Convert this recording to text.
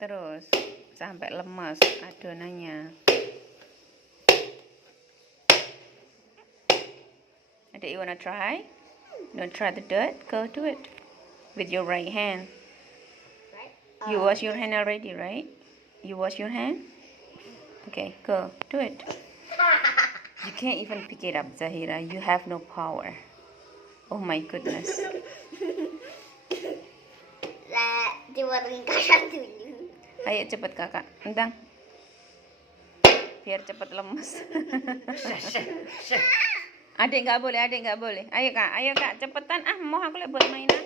Terus sampai lemes adonannya. Adik, you wanna try? You wanna try the dirt? Go do it with your right hand. You wash your hand already, right? You wash your hand? Okay, go do it. You can't even pick it up, Zahira. You have no power. Oh my goodness. Diwarnain kakak dulu. Ayo cepet kakak, entang. Biar cepet lemes. Adik nggak boleh. Ayo kak, cepetan. Mau aku lihat buat mainan.